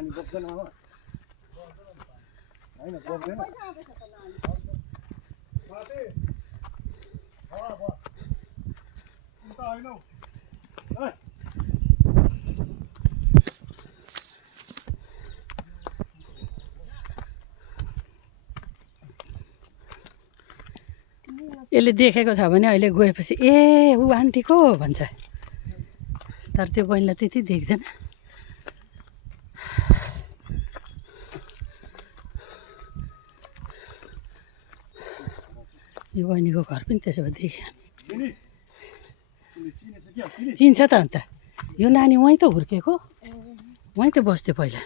नानी बोक्दैन आमा हैन बोक्दैन साथी उता हैन हौ यसले देखेको छ भने अहिले गएपछि ए ऊ आन्टीको भन्छ तर त्यो बहिनीलाई त्यति देख्दैन यो बहिनीको घर पनि त्यसो भए देख्यो चिन्छ त अन्त यो नानी वहीँ त हुर्केको वहीँ त बस्थ्यो पहिला